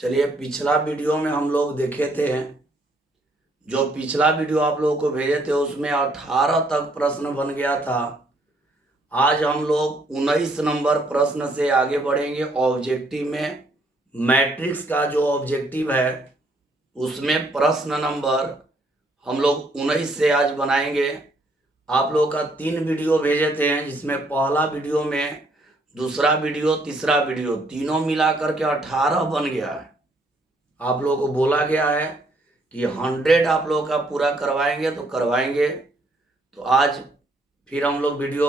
चलिए, पिछला वीडियो में हम लोग देखे थे, जो पिछला वीडियो आप लोगों को भेजे थे उसमें 18 तक प्रश्न बन गया था। आज हम लोग 19 नंबर प्रश्न से आगे बढ़ेंगे। ऑब्जेक्टिव में मैट्रिक्स का जो ऑब्जेक्टिव है उसमें प्रश्न नंबर हम लोग 19 से आज बनाएंगे। आप लोगों का 3 वीडियो भेजे थे, जिसमें पहला वीडियो में, दूसरा वीडियो, तीसरा वीडियो, तीनों मिला करके 18 बन गया है। आप लोगों को बोला गया है कि 100 आप लोगों का पूरा करवाएंगे तो करवाएंगे। तो आज फिर हम लोग वीडियो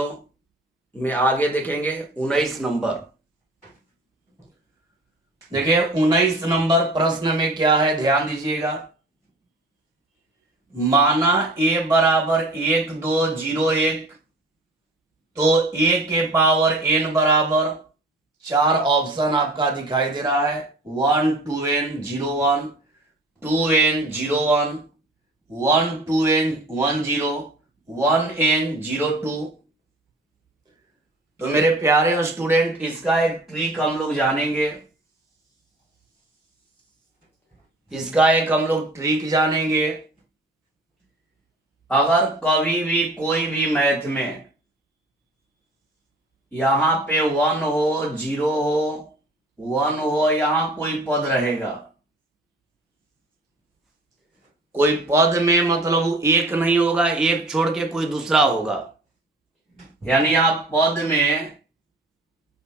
में आगे देखेंगे 19 नंबर। देखिए 19 नंबर प्रश्न में क्या है, ध्यान दीजिएगा। माना a बराबर 1 2 0 1, तो a के पावर n बराबर 4 ऑप्शन आपका दिखाई दे रहा है। 1 2n 01, 2n 01, 1 2n 10, 1n 02। तो मेरे प्यारे स्टूडेंट, इसका एक ट्रिक हम लोग जानेंगे। अगर कभी भी कोई भी मैथ में यहां पे 1 हो, 0 हो, 1 हो, यहां कोई पद रहेगा, कोई पद में मतलब वो एक नहीं होगा, एक छोड़ के कोई दूसरा होगा। यानी आप पद में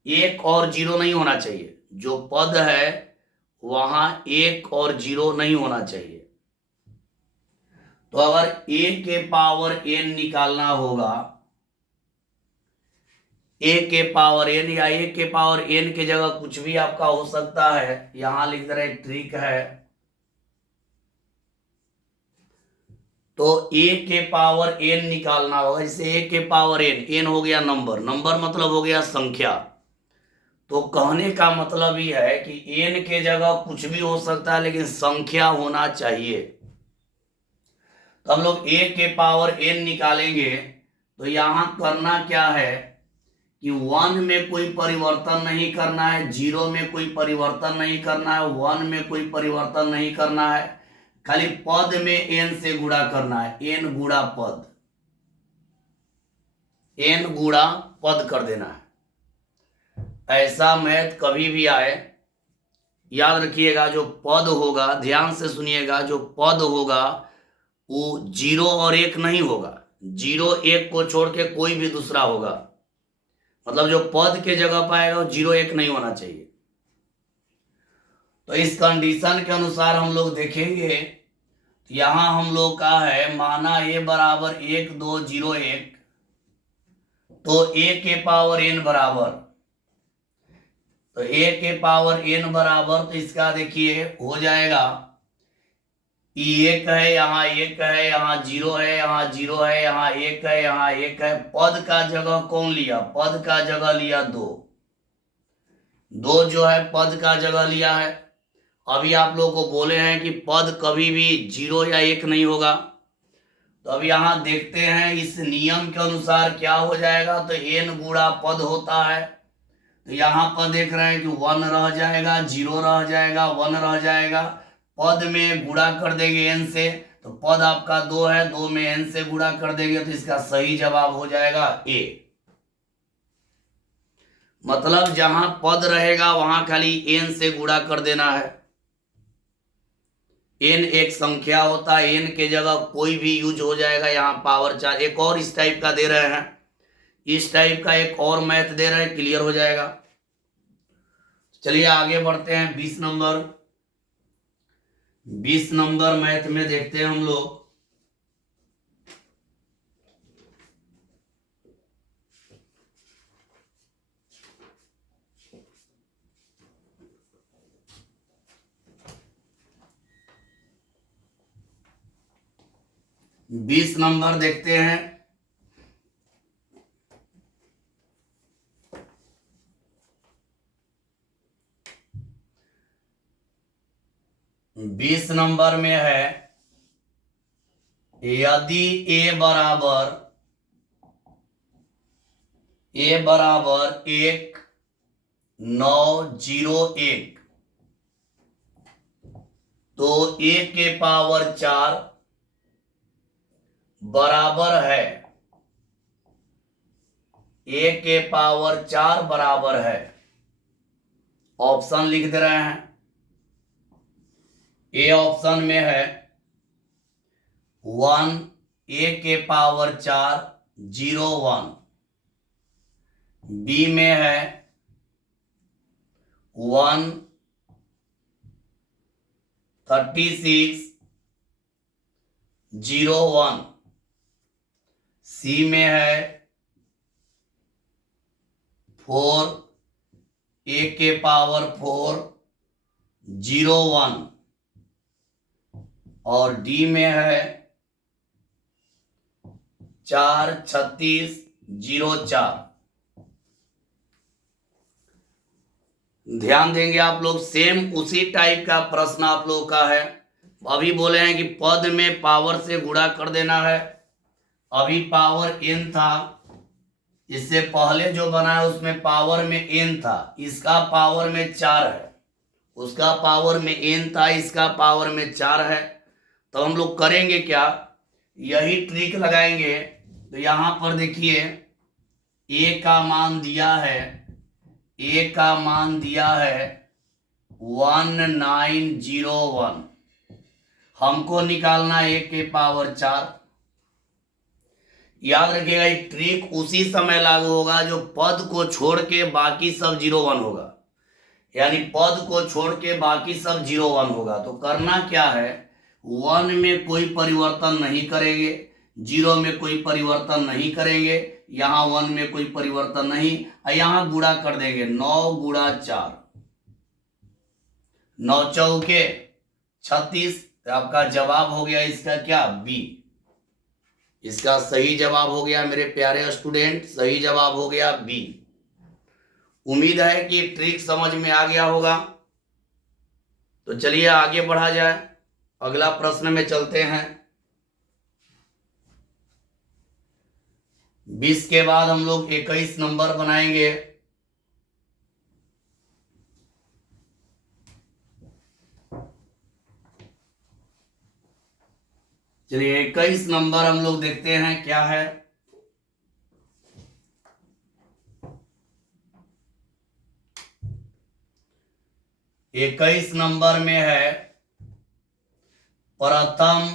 1 और 0 नहीं होना चाहिए। जो पद है वहां 1 और 0 नहीं होना चाहिए। तो अगर a के पावर n निकालना होगा, a के पावर n या a के पावर n के जगह कुछ भी आपका हो सकता है। यहां लिख दे रहे ट्रिक है। तो a के पावर n निकालना होगा। जैसे a के पावर n हो गया नंबर, नंबर मतलब हो गया संख्या। तो कहने का मतलब ही है कि n के जगह कुछ भी हो सकता है, लेकिन संख्या होना चाहिए। तो हम लोग a के पावर n निकालेंगे। तो यहां करना क्या है कि 1 में कोई परिवर्तन नहीं करना है, 0 में कोई परिवर्तन नहीं करना है, 1 में कोई परिवर्तन नहीं करना है। खाली पद में n से गुणा करना है। n गुणा पद, n गुणा पद कर देना है। ऐसा मैथ कभी भी आए, याद रखिएगा, जो पद होगा, ध्यान से सुनिएगा, जो पद होगा वो 0 और 1 नहीं होगा। 0 1 को छोड़ के कोई भी दूसरा होगा। मतलब जो पद के जगह पाएगा वो 0 1 नहीं होना चाहिए। तो इस कंडीशन के अनुसार हम लोग देखेंगे। यहां हम लोग का है, माना a बराबर 1 2 0 1, तो a के पावर n बराबर, तो a के पावर n बराबर, तो इसका देखिए हो जाएगा, एक है, यहाँ एक है, यहाँ 0 है, यहाँ 0 है, यहाँ एक है, यहाँ एक है। पद का जगह कौन लिया? पद का जगह लिया 2। 2 जो है पद का जगह लिया है। अभी आप लोगों को बोले हैं कि पद कभी भी 0 या 1 नहीं होगा। तो अब यहां देखते हैं इस नियम के अनुसार क्या हो जाएगा। तो n गुणा पद होता है। तो यहां पर देख रहे हैं कि 1 रह जाएगा, 0 रह जाएगा, 1 रह जाएगा। पद में गुणा कर देंगे n से, तो पद आपका 2 है, 2 में n से गुणा कर देंगे, तो इसका सही जवाब हो जाएगा a। मतलब जहां पद रहेगा वहां खाली n से गुणा कर देना है। n एक संख्या होता है, n के जगह कोई भी यूज हो जाएगा। यहाँ पावर 4 एक और इस टाइप का दे रहे हैं, इस टाइप का एक और मैथ दे रहे हैं, क्लियर हो जाएगा। चलिए आगे बढ़ते हैं। 20 नंबर, 20 नंबर मैथ में देखते हैं हम लोग। बीस नंबर देखते हैं। 20 नंबर में है, यदि a बराबर 1 9 0 1, तो a के पावर 4 बराबर है, a के पावर 4 बराबर है, ऑप्शन लिख दे रहे हैं। ए ऑप्शन में है 1 a के पावर 4 0 1, बी में है 1 36 0 1, सी में है 4 a के पावर 4 0 1, और डी में है 4 36 0 4। ध्यान देंगे आप लोग, सेम उसी टाइप का प्रश्न आप लोग का है। अभी बोले हैं कि पद में पावर से गुणा कर देना है। अभी पावर n था, इससे पहले जो बना है उसमें पावर में n था, इसका पावर में 4 है, उसका पावर में n था, इसका पावर में 4 है। तो हम लोग करेंगे क्या, यही ट्रिक लगाएंगे। तो यहां पर देखिए a का मान दिया है, a का मान दिया है 1901, हमको निकालना a के पावर 4। याद रखिएगा ये ट्रिक उसी समय लागू होगा जो पद को छोड़ के बाकी सब 0 1 होगा, यानी पद को छोड़ के बाकी सब 0 1 होगा। तो करना क्या है, 1 में कोई परिवर्तन नहीं करेंगे, 0 में कोई परिवर्तन नहीं करेंगे, यहाँ 1 में कोई परिवर्तन नहीं, यहाँ गुणा कर देंगे 9 गुणा 4, 9 चौके 36। तो आपका जवाब हो गया इसका क्या, बी। इसका सही जवाब हो गया मेरे प्यारे स्टूडेंट, सही जवाब हो गया बी। उम्मीद है कि ट्रिक समझ में आ गया होगा। तो चलिए आगे बढ़ा जाए, अगला प्रश्न में चलते हैं। 20 के बाद हम लोग 21 नंबर बनाएंगे। चलिए 21 नंबर हम लोग देखते हैं क्या है। इक्कीस नंबर में है प्रथम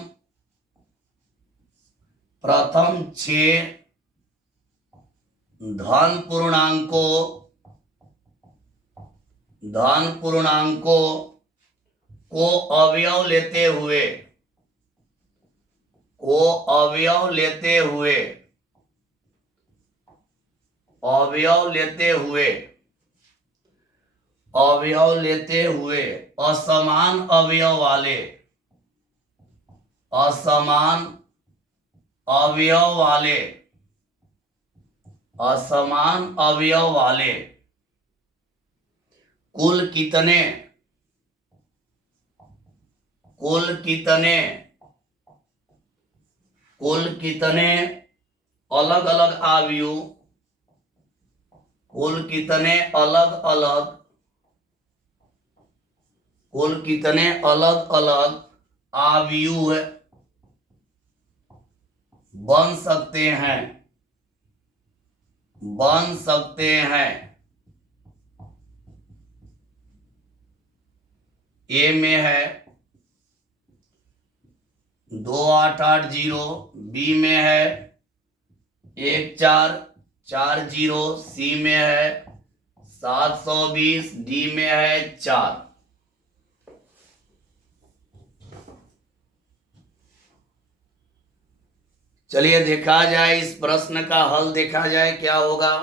6 धन पूर्णांकों को अवयव लेते हुए असमान अवयव वाले कुल कितने अलग अलग आयु, कुल कितने अलग अलग आयु बन सकते हैं। ए में है 2880, बी में है 1440, सी में है 720, डी में है 4। चलिए देखा जाए इस प्रश्न का हल, देखा जाए क्या होगा।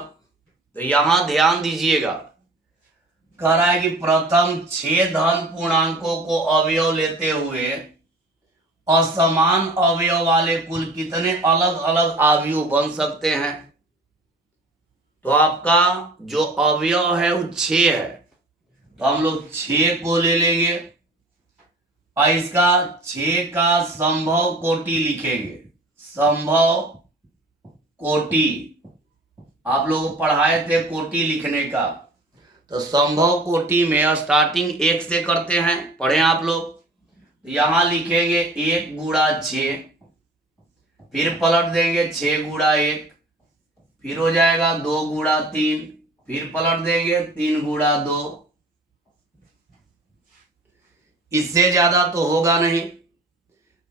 तो यहां ध्यान दीजिएगा, कह रहा है कि प्रथम 6 धन पूर्णांकों को अवयव लेते हुए असमान अवयव वाले कुल कितने अलग अलग आयु बन सकते हैं। तो आपका जो अवयव है वो 6 है, तो हम लोग 6 को ले लेंगे और इसका 6 का संभव कोटि लिखेंगे। संभव कोटि आप लोग पढ़ाए थे कोटि लिखने का, तो संभव कोटि में स्टार्टिंग 1 से करते हैं, पढ़े आप लोग। तो यहां लिखेंगे 1 गुणा 6, फिर पलट देंगे 6 गुणा 1, फिर हो जाएगा 2 गुणा 3, फिर पलट देंगे 3 गुणा 2। इससे ज्यादा तो होगा नहीं।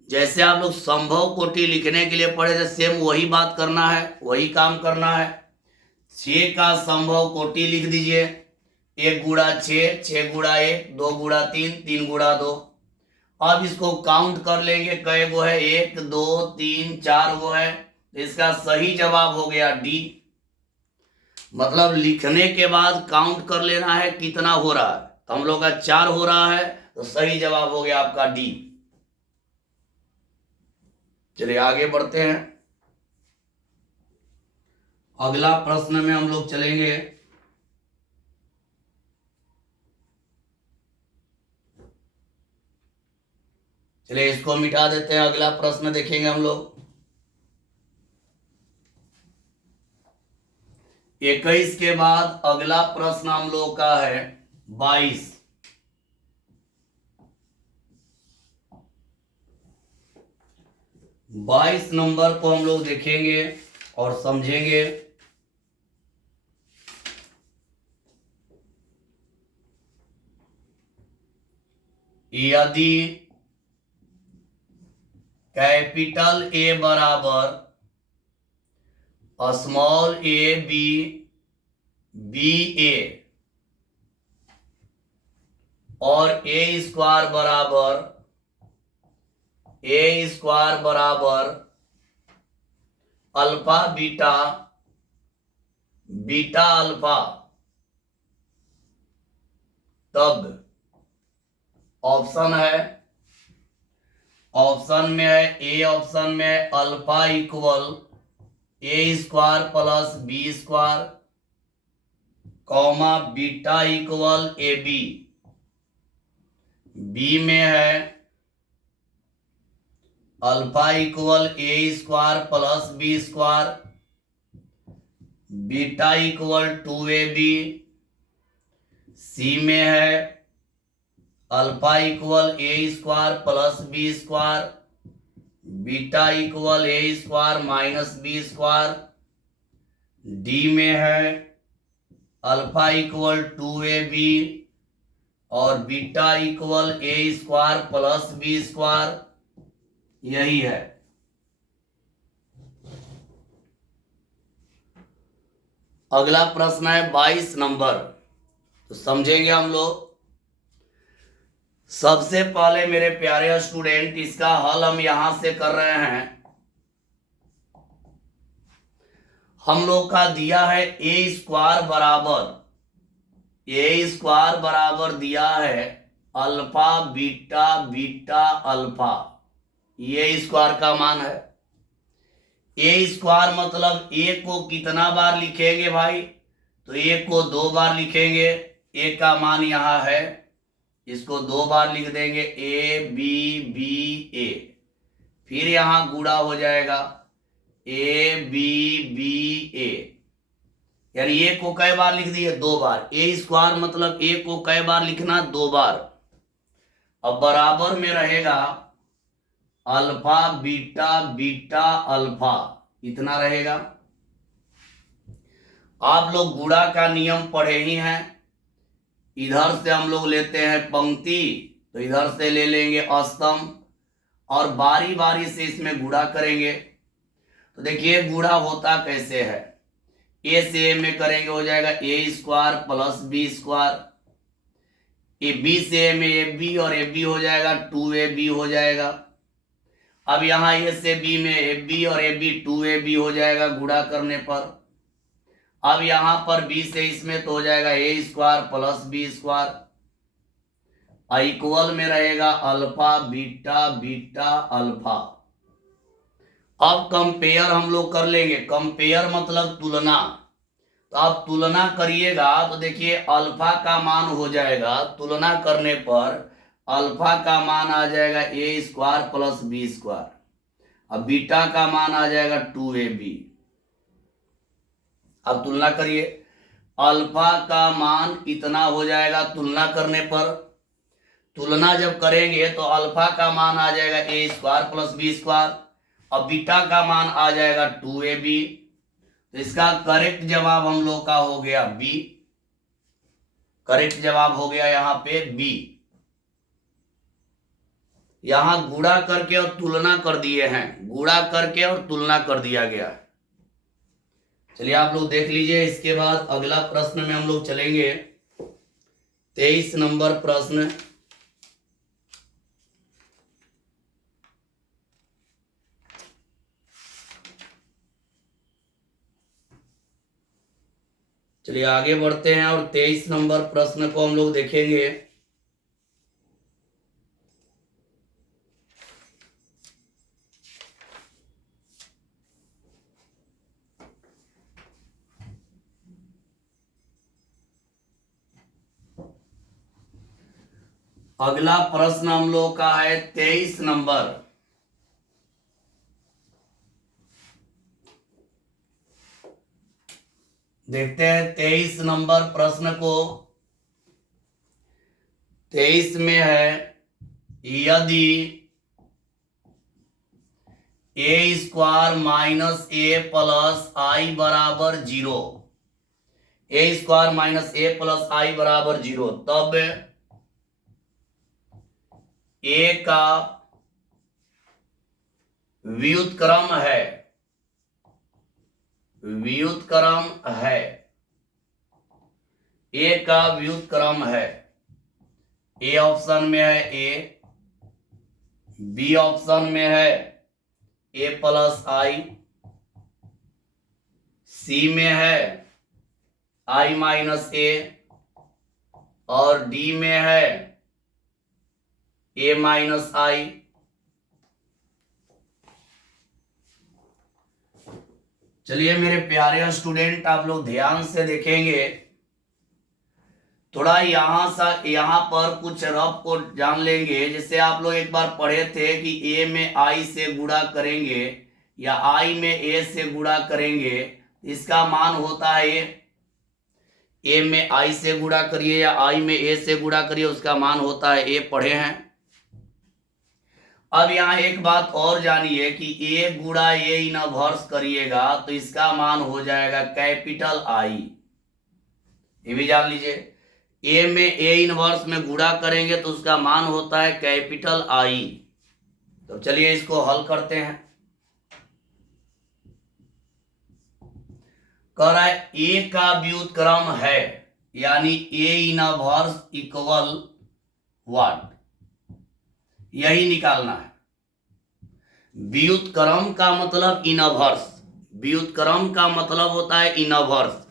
जैसे आप लोग संभव कोटि लिखने के लिए पढ़े थे, सेम वही बात करना है, वही काम करना है। 6 का संभव कोटि लिख दीजिए, 1 गुणा 6, 6 गुणा 1, 2 गुणा 3, 3 गुणा 2। अब इसको काउंट कर लेंगे, कई गो है, 1 2 3 4 गो है। तो इसका सही जवाब हो गया डी। मतलब लिखने के बाद काउंट कर लेना है कितना हो रहा है। तो हम लोग का 4 हो रहा है, तो सही जवाब हो गया आपका डी। चलिए आगे बढ़ते हैं। अगला प्रश्न में हम लोग चलेंगे। चलिए इसको मिटा देते हैं, अगला प्रश्न देखेंगे हम लोग। 21 के बाद अगला प्रश्न हम लोग का है 22। 22 नंबर को हम लोग देखेंगे और समझेंगे। यदि कैपिटल ए बराबर small A B B A और ए स्क्वायर बराबर अल्फा बीटा बीटा अल्फा, तब ऑप्शन में है ए, ऑप्शन में है alpha equal A square plus B square, comma beta equal A B. B में है alpha equal A square plus B square, beta equal 2ab। C में है alpha equal A square plus B square, beta equal A square minus B square. D में है alpha equal 2ab और beta equal A square plus B square. यही है। अगला प्रश्न है 22 नंबर, तो समझेंगे हम लोग। सबसे पहले मेरे प्यारे स्टूडेंट, इसका हल हम यहां से कर रहे हैं। हम लोग का दिया है ए स्क्वायर बराबर दिया है अल्फा बीटा बीटा अल्फा। ये स्क्वायर का मान है। ए स्क्वायर मतलब ए को कितना बार लिखेंगे भाई? तो ए को 2 बार लिखेंगे। ए का मान यहां है, इसको 2 बार लिख देंगे, ए बी बी ए। फिर यहां गुणा हो जाएगा ए बी बी ए, यानी ए को कई बार लिख दिए? 2 बार। ए स्क्वायर मतलब ए को कई बार लिखना? 2 बार। अब बराबर में रहेगा अल्फा बीटा बीटा अल्फा, इतना रहेगा। आप लोग गुणा का नियम पढ़े ही हैं। इधर से हम लोग लेते हैं पंक्ति, तो इधर से ले लेंगे स्तंभ और बारी बारी से इसमें गुणा करेंगे। तो देखिए गुणा होता कैसे है। ए से ए में करेंगे, हो जाएगा A square plus B square. A B से ए में ए बी और ए बी हो जाएगा 2ab हो जाएगा। अब यहाँ ए से बी में ए बी और ए बी 2ab हो जाएगा गुणा करने पर। अब यहां पर बी से इसमें तो हो जाएगा A square plus B square, equal में रहेगा अल्फा बीटा बीटा अल्फा। अब कंपेयर हम लोग कर लेंगे। कंपेयर मतलब तुलना। तो आप तुलना करिएगा तो देखिए अल्फा का मान हो जाएगा, तुलना करने पर अल्फा का मान आ जाएगा A square plus B square. अब बीटा का मान आ जाएगा 2ab। अब तुलना करिए, अल्फा का मान इतना हो जाएगा तुलना करने पर। तुलना जब करेंगे तो अल्फा का मान आ जाएगा A square plus B square और बीटा का मान आ जाएगा 2ab। तो इसका करेक्ट जवाब हम लोग का हो गया बी। करेक्ट जवाब हो गया यहाँ पे बी। यहां गुणा करके और तुलना कर दिए हैं, गुणा करके और तुलना कर दिया गया। चलिए आप लोग देख लीजिए। इसके बाद अगला प्रश्न में हम लोग चलेंगे। 23 नंबर प्रश्न। चलिए आगे बढ़ते हैं और 23 नंबर प्रश्न को हम लोग देखेंगे। अगला प्रश्न हम लोग का है 23 नंबर। देखते हैं 23 नंबर प्रश्न को। 23 में है यदि ए स्क्वायर माइनस ए प्लस आई बराबर 0, ए स्क्वायर माइनस ए प्लस आई बराबर 0, तब ए का व्युत्क्रम है, व्युत्क्रम है, ए का व्युत्क्रम है। ए ऑप्शन में है ए, बी ऑप्शन में है ए प्लस आई, सी में है आई माइनस ए और डी में है ए माइनस आई। चलिए मेरे प्यारे स्टूडेंट, आप लोग ध्यान से देखेंगे। थोड़ा यहां पर कुछ रफ को जान लेंगे। जैसे आप लोग एक बार पढ़े थे कि ए में आई से गुणा करेंगे या आई में ए से गुणा करेंगे, इसका मान होता है ए में आई से गुणा करिए या आई में ए से गुणा करिए, उसका मान होता है ए, पढ़े हैं। अब यहाँ एक बात और जानिए कि ए गुणा ए इनवर्स करिएगा तो इसका मान हो जाएगा कैपिटल आई। ये भी जान लीजिए, ए में ए इनवर्स में गुणा करेंगे तो उसका मान होता है कैपिटल आई। तो चलिए इसको हल करते हैं। कह रहा है ए का व्युत्क्रम है, यानी ए इनवर्स इक्वल व्हाट, यही निकालना है। व्युत्क्रम का मतलब इनवर्स, व्युत्क्रम का मतलब होता है इनवर्स।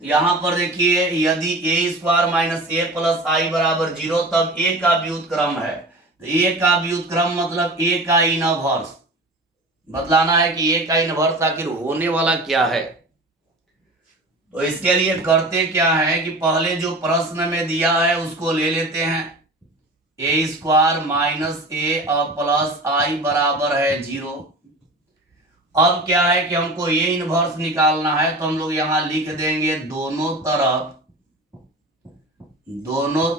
यहां पर देखिए, यदि ए स्क्वायर माइनस ए प्लस आई बराबर 0, तब ए का व्युत्क्रम है। तो ए का व्युत्क्रम मतलब ए का इनवर्स। बतलाना है कि ए का इनवर्स आखिर होने वाला क्या है। तो इसके लिए करते क्या है कि पहले जो प्रश्न में दिया है उसको ले लेते हैं। ए स्क्वायर माइनस ए और प्लस आई बराबर है 0। अब क्या है कि हमको ए इनवर्स निकालना है, तो हम लोग यहां लिख देंगे दोनों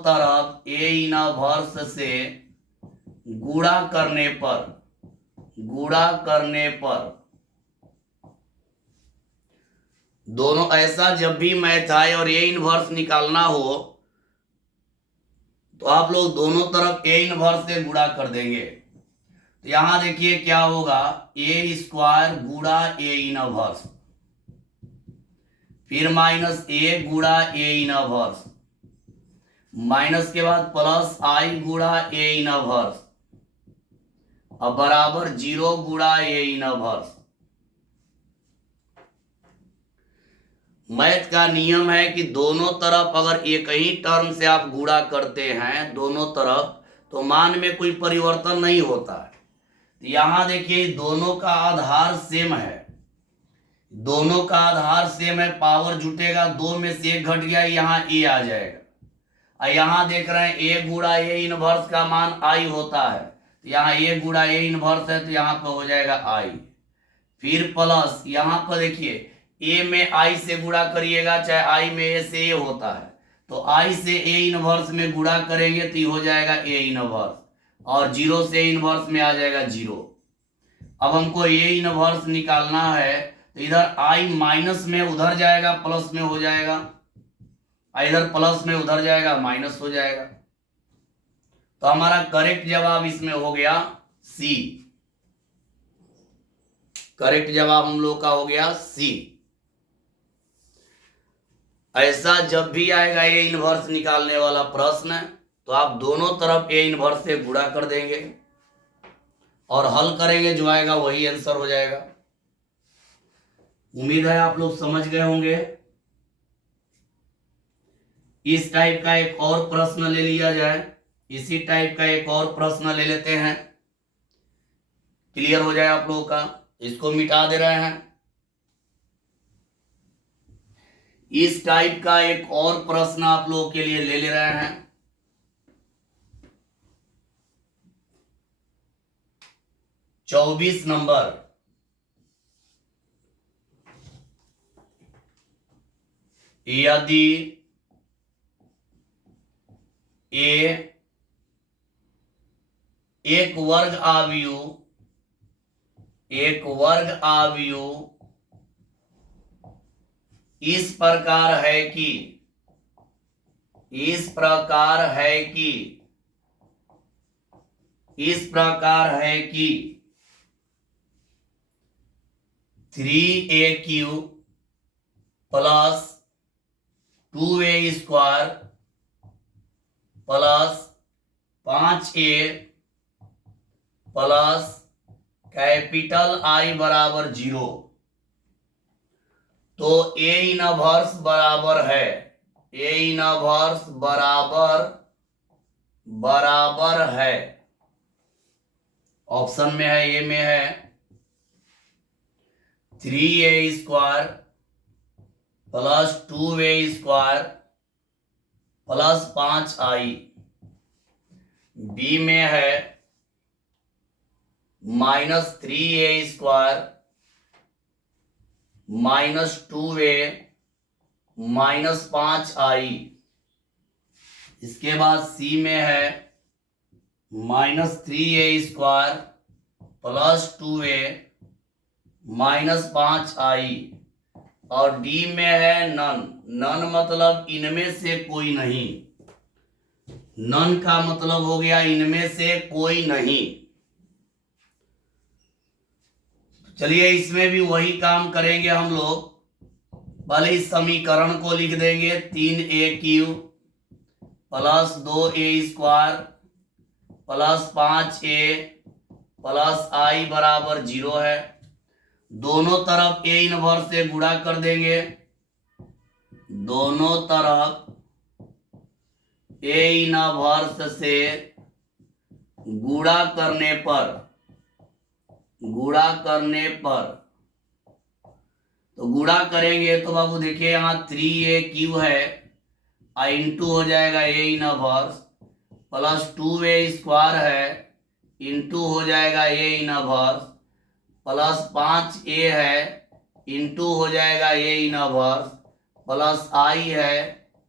तरफ ए इनवर्स से गुणा करने पर दोनों, ऐसा जब भी मैथ आए और ए इनवर्स निकालना हो तो आप लोग दोनों तरफ ए इनवर्स से गुणा कर देंगे। तो यहां देखिए क्या होगा, ए स्क्वायर गुणा ए इनवर्स, फिर माइनस ए गुणा ए इनवर्स, माइनस के बाद प्लस आई गुणा ए इनवर्स और बराबर 0 गुणा ए इनवर्स। मैथ का नियम है कि दोनों तरफ अगर एक ही टर्म से आप गुणा करते हैं दोनों तरफ, तो मान में कोई परिवर्तन नहीं होता है। यहां देखिए दोनों का आधार सेम है, दोनों का आधार सेम है, पावर जुटेगा, 2 में से 1 घट गया, यहाँ ए आ जाएगा। और यहाँ देख रहे हैं ए गुणा ए इनवर्स का मान आई होता है, तो यहाँ ए गुणा ए इनवर्स है तो यहाँ पर हो जाएगा आई। फिर प्लस यहाँ पर देखिए ए में आई से गुणा करिएगा, चाहे आई में ए से ए होता है, तो आई से ए इनवर्स में गुणा करेंगे तो ये हो जाएगा ए इनवर्स, और जीरो से इनवर्स में आ जाएगा जीरो। अब हमको ए इनवर्स निकालना है तो इधर आई माइनस में उधर जाएगा प्लस में हो जाएगा, इधर प्लस में उधर जाएगा माइनस हो जाएगा। तो हमारा करेक्ट जवाब इसमें हो गया सी। करेक्ट जवाब हम लोग का हो गया सी। ऐसा जब भी आएगा ए इनवर्स निकालने वाला प्रश्न तो आप दोनों तरफ ए इनवर्स से गुणा कर देंगे और हल करेंगे, जो आएगा वही आंसर हो जाएगा। उम्मीद है आप लोग समझ गए होंगे। इस टाइप का एक और प्रश्न ले लिया जाए, इसी टाइप का एक और प्रश्न ले लेते हैं, क्लियर हो जाए आप लोगों का। इसको मिटा दे रहे हैं। इस टाइप का एक और प्रश्न आप लोगों के लिए ले रहे हैं। चौबीस नंबर, यदि ए एक वर्ग आव्यूह इस प्रकार है कि 3AQ plus 2A square plus 5A plus capital I बराबर 0, तो ए इनवर्स बराबर है। ऑप्शन में है, ए में है 3A square plus 2A square plus 5I, B में है minus 3A square minus 2A minus 5I, इसके बाद सी में है minus 3A square plus 2A minus 5I, और डी में है नन मतलब इनमें से कोई नहीं। नन का मतलब हो गया इनमें से कोई नहीं। चलिए इसमें भी वही काम करेंगे हम लोग। पहले इस समीकरण को लिख देंगे 3AQ plus 2A square plus 5A plus I बराबर 0 है। दोनों तरफ ए इनवर्स से गुणा कर देंगे, दोनों तरफ ए इनवर्स से गुणा करने पर तो गुणा करेंगे तो बाबू देखिए यहाँ 3AQ है, इंटू हो जाएगा A inverse plus 2A square है इंटू हो जाएगा ए इनवर्स प्लस 5A है इंटू हो जाएगा ए इनवर्स प्लस I है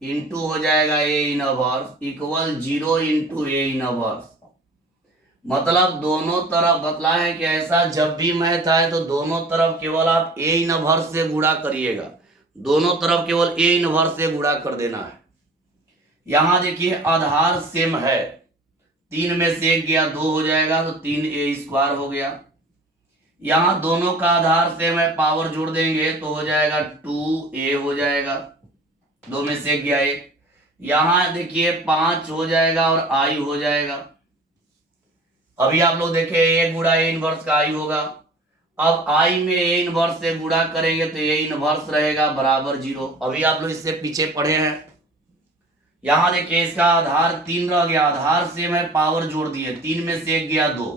इंटू हो जाएगा A inverse equal 0 into A inverse. मतलब दोनों तरफ बतला है कि ऐसा जब भी मैथ आए तो दोनों तरफ केवल आप ए इनवर्स से गुणा करिएगा, दोनों तरफ केवल ए इनवर्स से गुणा कर देना है। यहां देखिए आधार सेम है, 3 में से 1 गया 2 हो जाएगा तो 3A स्क्वायर हो गया। यहाँ दोनों का आधार सेम है, पावर जोड़ देंगे तो हो जाएगा 2A हो जाएगा, 2 में से 1 गया 1। यहाँ देखिए 5 हो जाएगा और I हो जाएगा। अभी आप लोग देखें ए गुणा ए इनवर्स का I होगा। अब I में ए इनवर्स से गुणा करेंगे तो ए इनवर्स रहेगा बराबर 0। अभी आप लोग इससे पीछे पढ़े हैं। यहाँ देखिए इसका आधार 3 रह गया, आधार सेम है, पावर जोड़ दिए, 3 में से 1 गया 2।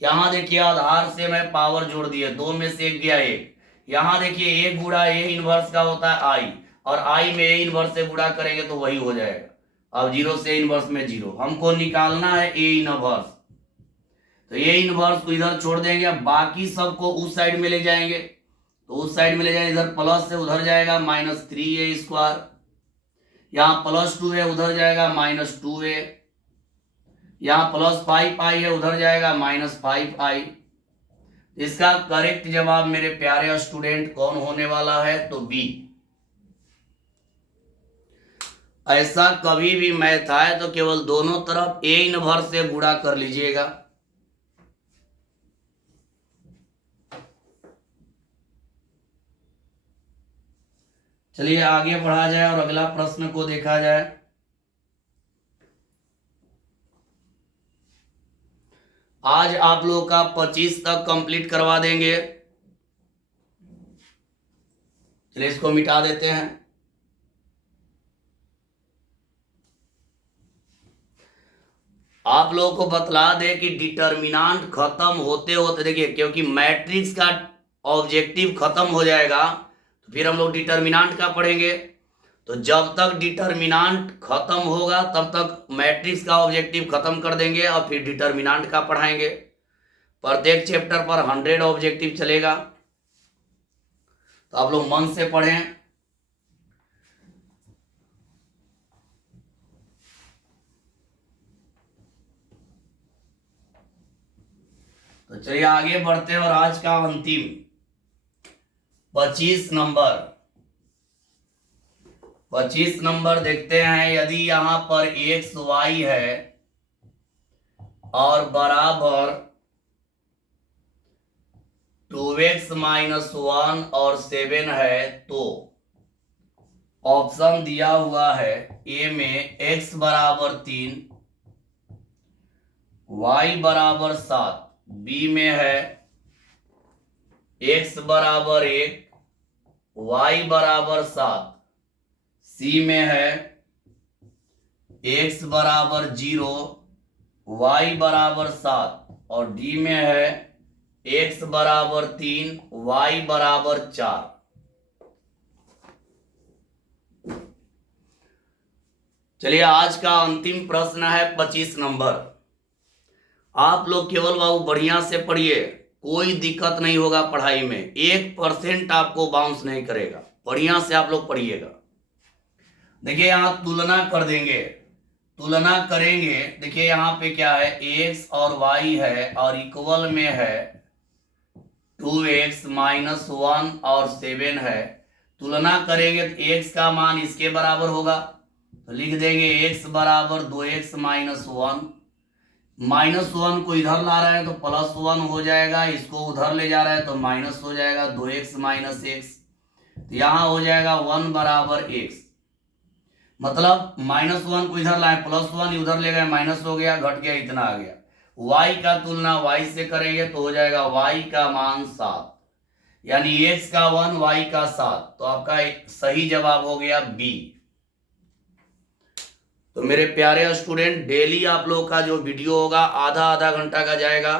यहाँ देखिए आधार सेम है, पावर जोड़ दिए, 2 में से 1 गया 1। यहाँ देखिए ए गुणा ए इनवर्स का होता है I, और I में ए इनवर्स से गुणा करेंगे तो वही हो जाएगा। अब 0 से इनवर्स में 0, हमको निकालना है ए इनवर्स, तो ए इनवर्स को इधर छोड़ देंगे, बाकी सबको उस साइड में ले जाएंगे, तो उस साइड में ले जाएंगे, इधर प्लस से उधर जाएगा माइनस 3A स्क्वायर। यहाँ +2 है उधर जाएगा -2a, यहाँ +5i है उधर जाएगा -5i। इसका करेक्ट जवाब मेरे प्यारे स्टूडेंट कौन होने वाला है? तो बी। ऐसा कभी भी मैथ आए तो केवल दोनों तरफ a इनवर्स से गुणा कर लीजिएगा। चलिए आगे बढ़ा जाए और अगला प्रश्न को देखा जाए। आज आप लोग का 25 तक कंप्लीट करवा देंगे। चलिए इसको मिटा देते हैं। आप लोगों को बतला दे कि डिटर्मिनेंट खत्म होते होते, देखिए क्योंकि मैट्रिक्स का ऑब्जेक्टिव खत्म हो जाएगा तो फिर हम लोग डिटर्मिनेंट का पढ़ेंगे। तो जब तक डिटर्मिनेंट खत्म होगा तब तक मैट्रिक्स का ऑब्जेक्टिव खत्म कर देंगे और फिर डिटर्मिनेंट का पढ़ाएंगे। प्रत्येक चैप्टर पर 100 ऑब्जेक्टिव चलेगा, तो आप लोग मन से पढ़ें। तो चलिए आगे बढ़ते हैं और आज का अंतिम 25 नंबर देखते हैं। यदि यहां पर x y है और बराबर 2x - 1 और 7 है तो ऑप्शन दिया हुआ है ए में x बराबर 3, y बराबर 7, बी में है x बराबर 1, y बराबर 7, सी में है x बराबर 0, y बराबर 7 और डी में है x बराबर 3, y बराबर 4। चलिए आज का अंतिम प्रश्न है 25 नंबर। आप लोग केवल बाबू बढ़िया से पढ़िए, कोई दिक्कत नहीं होगा पढ़ाई में, 1% आपको बाउंस नहीं करेगा। बढ़िया से आप लोग पढ़िएगा। देखिए यहां तुलना कर देंगे, तुलना करेंगे। देखिए यहां पे क्या है, x और y है और इक्वल में है 2x - 1 और 7 है। तुलना करेंगे तो x का मान इसके बराबर होगा, तो लिख देंगे x बराबर 2x - 1। -1 को इधर ला रहे हैं तो +1 हो जाएगा, इसको उधर ले जा रहे हैं तो माइनस हो जाएगा, 2x - x। तो यहां हो जाएगा 1 बराबर x। मतलब -1 को इधर लाए, +1 उधर ले गए, माइनस हो गया, घट गया, इतना आ गया। y का तुलना y से करेंगे तो हो जाएगा y का मान 7, यानी x का 1 y का 7। तो आपका सही जवाब हो गया बी। तो मेरे प्यारे स्टूडेंट, डेली आप लोग का जो वीडियो होगा आधा घंटा का जाएगा।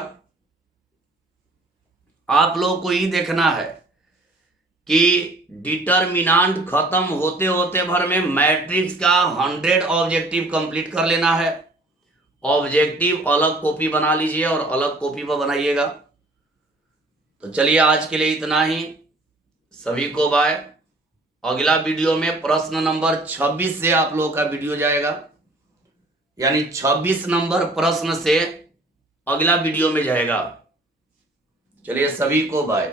आप लोग को ही देखना है कि डिटर्मिनेंट खत्म होते होते भर में मैट्रिक्स का 100 ऑब्जेक्टिव कंप्लीट कर लेना है। ऑब्जेक्टिव अलग कॉपी बना लीजिए और अलग कॉपी पर बनाइएगा। तो चलिए आज के लिए इतना ही, सभी को बाय। अगला वीडियो में प्रश्न नंबर 26 से आप लोगों का वीडियो जाएगा, यानी 26 नंबर प्रश्न से अगला वीडियो में जाएगा। चलिए सभी को बाय।